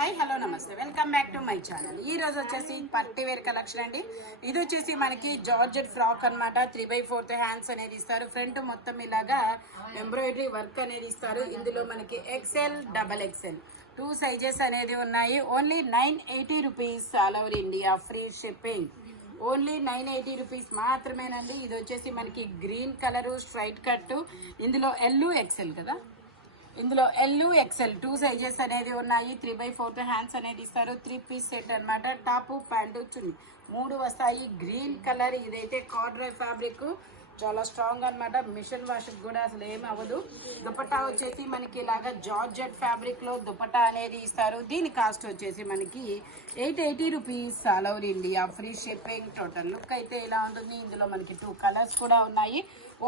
Hi hello నమస్తే welcome back to my channel. ఈ రోజు వచ్చేసి పార్టీ వేర్ కలెక్షన్ అండి. ఇది వచ్చేసి మనకి జార్జెట్ ఫ్రాక్ అన్నమాట. 3/4 హ్యాండ్స్ అనేది ఇస్తారు. ఫ్రంట్ మొత్తం ఇలాగా ఎంబ్రాయిడరీ వర్క్ అనేది ఇస్తారు. ఇందులో మనకి XL, XXL 2 సైజెస్ అనేది ఉన్నాయి. Only 980 rupees all over India, free shipping. Only 980 rupees మాత్రమేనండి. ఇది వచ్చేసి మనకి గ్రీన్ కలరు స్ట్రైట్ కట్. ఇందులో ఎల్ XL కదా, ఇందులో ఎల్ XL 2 సైజెస్ అనేది ఉన్నాయి. 3/4 హ్యాండ్స్ అనేది ఇస్తారు. 3 పీస్ సెట్ అనమాట. టాప్ ప్యాంటు చున్నీ 3 వస్తాయి. గ్రీన్ కలర్, ఇదైతే కార్డ్రై ఫ్యాబ్రిక్, చాలా స్ట్రాంగ్ అనమాట. మిషన్ వాష్ కూడా అసలు ఏమి అవ్వదు. దుపట్టా వచ్చేసి మనకి ఇలాగా జార్జెట్ ఫ్యాబ్రిక్ లో దుపట్టా అనేది ఇస్తారు. దీని కాస్ట్ వచ్చేసి మనకి 880 rupees all over India, free shipping. Total look అయితే ఇలా ఉంటుంది. ఇందులో మనకి 2 కలర్స్ కూడా ఉన్నాయి.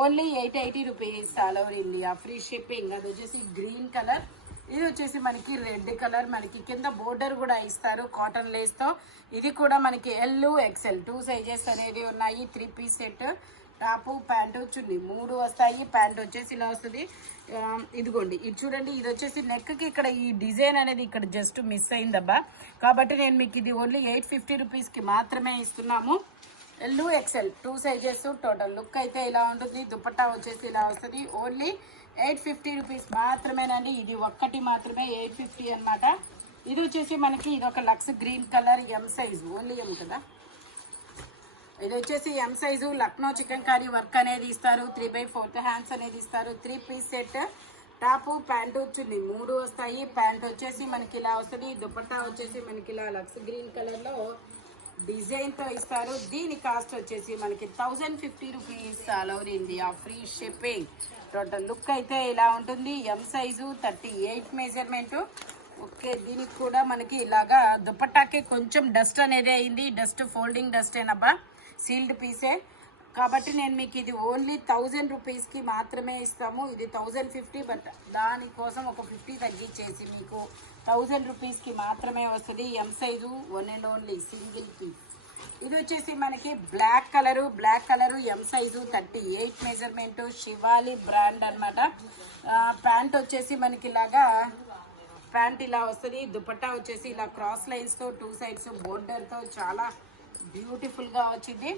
Only 880 rupees all over India, free shipping. అది వచ్చేసి గ్రీన్ కలర్, ఇది వచ్చేసి మనకి రెడ్ కలర్. మనకి కింద బోర్డర్ కూడా ఇస్తారు కాటన్ లేస్ తో. ఇది కూడా మనకి ఎల్ XL 2 సైజెస్ అనేది ఉన్నాయి. 3 piece set. Top pant chunni 3 వస్తాయి. ప్యాంట్ వచ్చేసి ఇలా వస్తుంది. ఇదిగోండి, ఇది చూడండి. ఇది వచ్చేసి నెక్కి ఇక్కడ ఈ డిజైన్ అనేది ఇక్కడ జస్ట్ మిస్ అయిందబ్బా, కాబట్టి నేను మీకు ఇది ఓన్లీ 850 రూపీస్కి మాత్రమే ఇస్తున్నాము. L XL 2 sizes. Total look అయితే ఇలా ఉంటుంది. దుపట్టా వచ్చేసి ఇలా వస్తుంది. ఓన్లీ 850 రూపీస్ మాత్రమేనండి. ఇది ఒక్కటి మాత్రమే 850 అనమాట. ఇది వచ్చేసి మనకి ఇది ఒక lux green colour, M size, only M కదా. ఇది వచ్చేసి M size, Lucknow chikankari work అనేది ఇస్తారు. 3/4 హ్యాండ్స్ అనేది ఇస్తారు. 3 piece set. Top pant chunni 3 వస్తాయి. ప్యాంట్ వచ్చేసి మనకి ఇలా వస్తుంది. దుపట్టా వచ్చేసి మనకి ఇలా లక్స్ గ్రీన్ కలర్లో డిజైన్తో ఇస్తారు. దీని కాస్ట్ వచ్చేసి మనకి 1050 rupees all over India, free shipping. Total look అయితే ఇలా ఉంటుంది. ఎం సైజు, 38 మెజర్మెంటు. ఓకే, దీనికి కూడా మనకి ఇలాగా దుపట్టాకి కొంచెం డస్ట్ అనేది అయింది. డస్ట్ ఫోల్డింగ్ డస్ట్ ఏనబ్బా, సీల్డ్ పీసే, కాబట్టి నేను మీకు ఇది ఓన్లీ 1000 రూపీస్కి మాత్రమే ఇస్తాము. ఇది 1050, బట్ దానికోసం ఒక 50 తగ్గించేసి మీకు 1000 రూపీస్కి మాత్రమే వస్తుంది. M size, one and only single piece. ఇది వచ్చేసి మనకి black colour M size, 38 measurement, Shivali brand అనమాట. ప్యాంట్ వచ్చేసి మనకి ఇలాగా ప్యాంట్ ఇలా వస్తుంది. దుపట్టా వచ్చేసి ఇలా క్రాస్ లైన్స్తో 2 సైడ్స్ బోర్డర్తో చాలా బ్యూటిఫుల్గా వచ్చింది.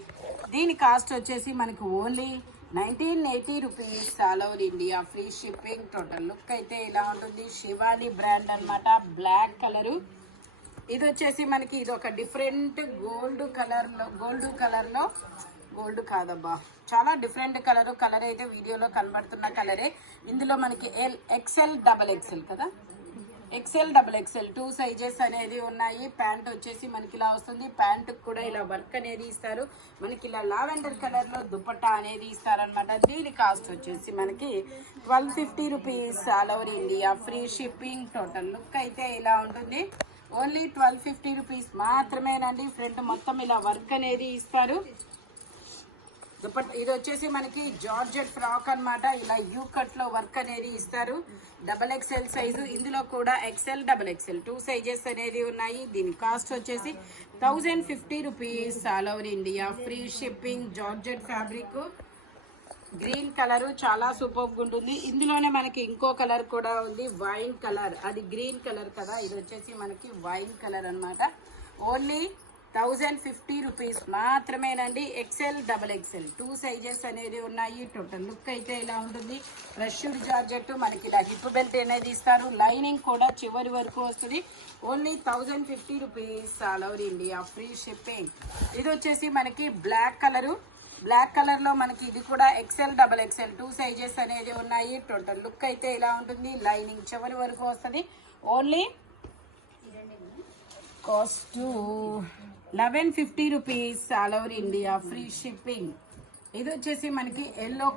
దీని కాస్ట్ వచ్చేసి మనకి only 1980 rupees all over India, free shipping. Total look అయితే ఇలా ఉంటుంది. శివాలి బ్రాండ్ అనమాట. Black colour. ఇది వచ్చేసి మనకి ఇది ఒక డిఫరెంట్ గోల్డ్ కలర్లో గోల్డ్ కాదబ్బా, చాలా డిఫరెంట్ కలర్ అయితే వీడియోలో కనబడుతున్న కలరే. ఇందులో మనకి XL, XXL కదా, XL, XXL 2 సైజెస్ అనేది ఉన్నాయి. ప్యాంట్ వచ్చేసి మనకి ఇలా వస్తుంది. ప్యాంట్ కూడా ఇలా వర్క్ అనేది ఇస్తారు. మనకి ఇలా లావెండర్ కలర్లో దుపట్టా అనేది ఇస్తారనమాట. దీని కాస్ట్ వచ్చేసి మనకి 1250 rupees all over India, free shipping. Total look అయితే ఇలా ఉంటుంది. ఓన్లీ 1250 రూపీస్ మాత్రమేనండి. ఫ్రంట్ మొత్తం ఇలా వర్క్ అనేది ఇస్తారు. ఇది వచ్చేసి మనకి జార్జెట్ ఫ్రాక్ అనమాట. ఇలా యూ కట్ లో వర్క్ అనేది ఇస్తారు. XXL size. ఇందులో కూడా XL, XXL 2 సైజెస్ అనేది ఉన్నాయి. దీని కాస్ట్ వచ్చేసి 1050 rupees all over India, free shipping. Georgette fabric, green colour, చాలా సూపర్గా ఉంటుంది. ఇందులోనే మనకి ఇంకో కలర్ కూడా ఉంది, వైన్ కలర్. అది గ్రీన్ కలర్ కదా, ఇది వచ్చేసి మనకి వైన్ కలర్ అనమాట. ఓన్లీ 1050 రూపీస్ మాత్రమేనండి. XL, XXL 2 సైజెస్ అనేది ఉన్నాయి. టోటల్ లుక్ అయితే ఇలా ఉంటుంది. రష్డ్ జార్జెట్, మనకి ఇలా హిప్ బెల్ట్ అనేది ఇస్తారు. లైనింగ్ కూడా చివరి వరకు వస్తుంది. Only 1050 rupees all over India, free shipping. ఇది వచ్చేసి మనకి బ్లాక్ కలర్లో మనకి ఇది కూడా XL, XXL 2 సైజెస్ అనేది ఉన్నాయి. టోటల్ లుక్ అయితే ఇలా ఉంటుంది. లైనింగ్ చివరి వరకు వస్తుంది. Only cost 1150 rupees all over India, free shipping. ఇది వచ్చేసి మనకి ఎల్లో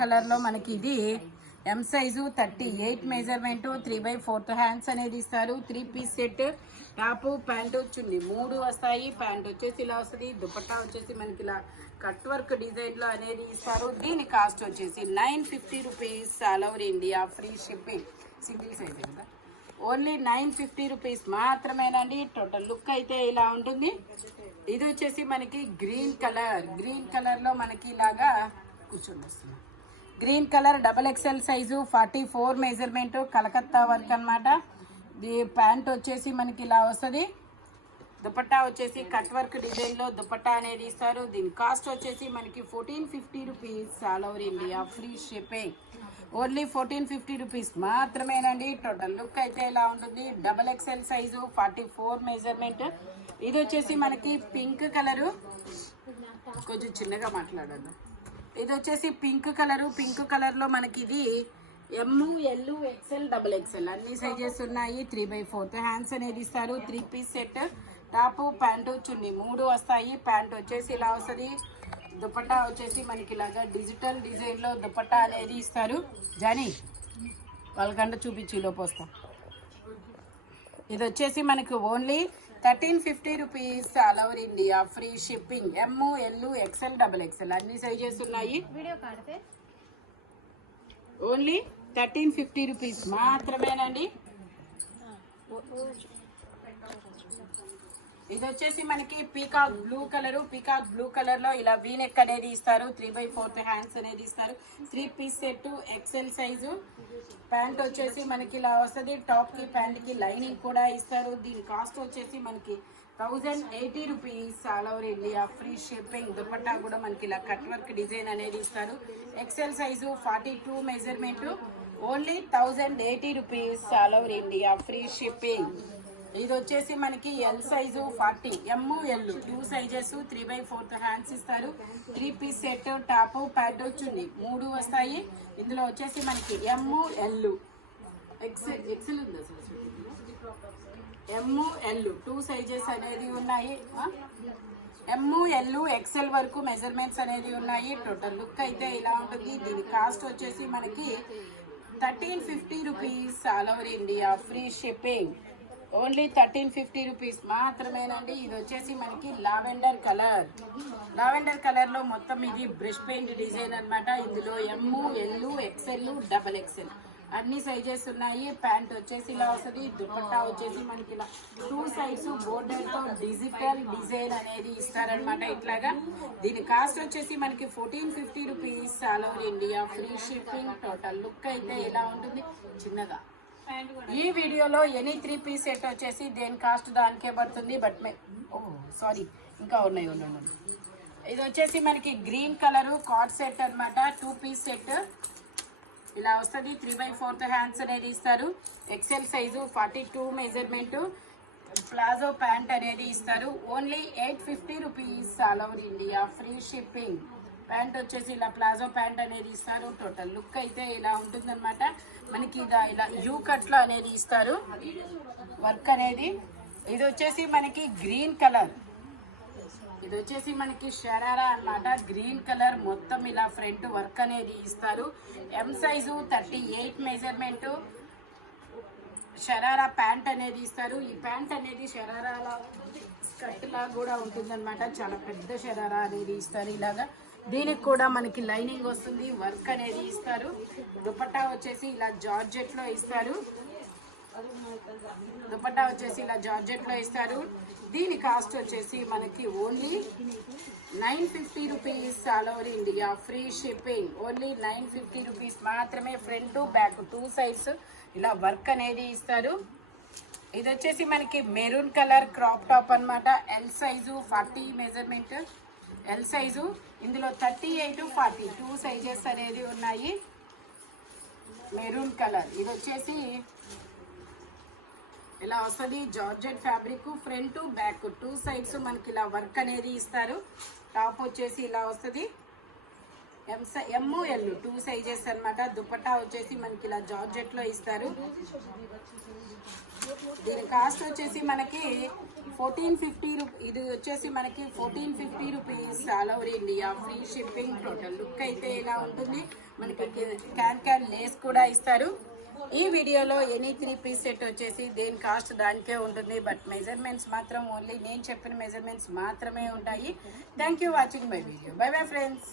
కలర్లో మనకి ఇది ఎం సైజు, 38 మెజర్మెంటు, 3/4 హ్యాండ్స్ అనేది ఇస్తారు. 3 piece set. Top pant chunni 3 వస్తాయి. ప్యాంట్ వచ్చేసి ఇలా వస్తుంది. దుపట్టా వచ్చేసి మనకి ఇలా కట్ వర్క్ డిజైన్లో అనేది ఇస్తారు. దీని కాస్ట్ వచ్చేసి 950 rupees all over India, free shipping. Single size కదా, ఓన్లీ 950 రూపీస్ మాత్రమేనండి. టోటల్ లుక్ అయితే ఇలా ఉంటుంది. ఇది వచ్చేసి మనకి గ్రీన్ కలర్లో మనకి ఇలాగా కూర్చొని వస్తుంది. Green colour, XXL size, 44 measurement, Calcutta work అనమాట. ది ప్యాంట్ వచ్చేసి మనకి ఇలా వస్తుంది. దుపట్టా వచ్చేసి కట్ వర్క్ డిజైన్లో దుపట్టా అనేది ఇస్తారు. దీని కాస్ట్ వచ్చేసి మనకి 1450 rupees all over India, free shipping. Only 1450 rupees మాత్రమేనండి. టోటల్ లుక్ అయితే ఇలా ఉంటుంది. Double XL size, 44 measurement. ఇది వచ్చేసి మనకి పింక్ కలరు, కొంచెం చిన్నగా మాట్లాడాను. ఇది వచ్చేసి పింక్ కలరు. పింక్ కలర్లో మనకి ఇది ML, XL, XXL అన్ని సైజెస్ ఉన్నాయి. 3/4 హ్యాండ్స్ అనేది ఇస్తారు. 3 piece set, top pant chunni 3 వస్తాయి. ప్యాంట్ వచ్చేసి ఇలా వస్తుంది. దుపట్టా వచ్చేసి మనకి ఇలాగా డిజిటల్ డిజైన్లో దుపట్టా అనేది ఇస్తారు. జానీ వాళ్ళకంటే చూపించి లోపు వస్తాం. ఇది వచ్చేసి మనకి only 1350 rupees all over India, free shipping. ML, XL, XXL అన్ని సైజెస్ ఉన్నాయి. ఓన్లీ 1350 రూపీస్ మాత్రమేనండి. ఇది వచ్చేసి మనకి peacock blue colour. Peacock blue colour లో ఇలా వీనెక్ అనేది ఇస్తారు. 3/4 హ్యాండ్స్ అనేది ఇస్తారు. 3 piece set, XL size. Pant వచ్చేసి మనకి ఇలా వస్తుంది. టాప్ కి ప్యాంట్ కి లైనింగ్ కూడా ఇస్తారు. దీని కాస్ట్ వచ్చేసి మనకి 1080 rupees all over India, free shipping. Dupatta కూడా మనకి ఇలా కట్ వర్క్ డిజైన్ అనేది ఇస్తారు. XL size, 42 measurement. Only 1080 rupees all over India, free shipping. ఇది వచ్చేసి మనకి L size, 40. ML 2 sizes, 3/4 hands ఇస్తారు. 3 పీస్ సెట్, టాప్ ప్యాంట్ చున్నీ 3 వస్తాయి. ఇందులో వచ్చేసి మనకి ML, XL ఉంది అసలు. ML 2 సైజెస్ అనేది ఉన్నాయి. ML, XL వరకు మెజర్మెంట్స్ అనేది ఉన్నాయి. టోటల్ లుక్ అయితే ఇలా ఉంటుంది. దీని కాస్ట్ వచ్చేసి మనకి 1350 rupees all over India, free shipping. Only 1350 rupees మాత్రమేనండి. ఇది వచ్చేసి మనకి లావెండర్ కలర్. లావెండర్ కలర్ లో మొత్తం ఇది బ్రష్ పెయింట్ డిజైన్ అన్నమాట. ఇందులో ML, XL, XXL అన్ని సైజెస్ ఉన్నాయి. ప్యాంట్ వచ్చేసి ఇలా వస్తుంది. దుపట్టా వచ్చేసి మనకి ఇలా 2 సైడ్స్ బోర్డర్ తో డిజిటల్ డిజైన్ అనేది ఇస్తారనమాట ఇట్లాగా. దీని కాస్ట్ వచ్చేసి మనకి 1450 rupees all over India, free shipping. Total look అయితే ఇలా ఉంటుంది. చిన్నగా ఈ వీడియోలో ఎనీ 3 పీస్ సెట్ వచ్చేసి దేని కాస్ట్ దానికే పడుతుంది. బట్ సారీ ఇంకా ఉన్నాయి. ఇది వచ్చేసి మనకి గ్రీన్ కలరు కార్డ్ సెట్ అనమాట. 2 పీస్ సెట్ ఇలా వస్తుంది. 3/4 హ్యాండ్స్ అనేది ఇస్తారు. XL size, 42 measurement. Palazzo pant అనేది ఇస్తారు. Only 850 rupees all over India, free shipping. Pant వచ్చేసి ఇలా ప్లాజో ప్యాంట్ అనేది ఇస్తారు. టోటల్ లుక్ అయితే ఇలా ఉంటుంది అనమాట. మనకి ఇలా యూ కట్లో అనేది ఇస్తారు వర్క్ అనేది. ఇది వచ్చేసి మనకి గ్రీన్ కలర్. ఇది వచ్చేసి మనకి షరారా అన్నమాట. గ్రీన్ కలర్ మొత్తం ఇలా ఫ్రంట్ వర్క్ అనేది ఇస్తారు. M size, 38 measurement. Sharara pant అనేది ఇస్తారు. ఈ ప్యాంట్ అనేది షరారాలా స్కర్ట్ లాగా కూడా ఉంటుంది అనమాట. చాలా పెద్ద షరారా అనేది ఇస్తారు ఇలాగా. దీనికి కూడా మనకి లైనింగ్ వస్తుంది, వర్క్ అనేది ఇస్తారు. దుపట్టా వచ్చేసి ఇలా జార్జెట్ లో ఇస్తారు. దుపట్టా వచ్చేసి ఇలా జార్జెట్ లో ఇస్తారు. దీని కాస్ట్ వచ్చేసి మనకి only 950 rupees all over India, free shipping. Only 950 rupees మాత్రమే. ఫ్రంట్ బ్యాక్ 2 సైడ్స్ ఇలా వర్క్ అనేది ఇస్తారు. ఇది వచ్చేసి మనకి మెరూన్ కలర్ క్రాప్ టాప్ అన్నమాట. L size, 40 measurement. L size. ఇందులో 38, 40 2 సైజెస్ అనేది ఉన్నాయి. Maroon colour. ఇది వచ్చేసి ఇలా వస్తుంది. Georgette fabric. Front back 2 sides మనకి ఇలా వర్క్ అనేది ఇస్తారు. టాప్ వచ్చేసి ఇలా వస్తుంది. ML 2 సైజెస్ అన్నమాట. దుపట్టా వచ్చేసి మనకి ఇలా జార్జెట్ లో ఇస్తారు. దీని కాస్ట్ వచ్చేసి మనకి 1450 ఇది వచ్చేసి మనకి 1450 rupees all over India, free shipping. Total look అయితే ఇలా ఉంటుంది. మనకి క్యాన్ లేస్ కూడా ఇస్తారు. ఈ వీడియోలో ఎనీ 3 పీస్ సెట్ వచ్చేసి దేని కాస్ట్ దానికే ఉంటుంది. బట్ మెజర్మెంట్స్ మాత్రం ఓన్లీ నేను చెప్పిన మెజర్మెంట్స్ మాత్రమే ఉంటాయి. Thank you watching my video. By bye friends.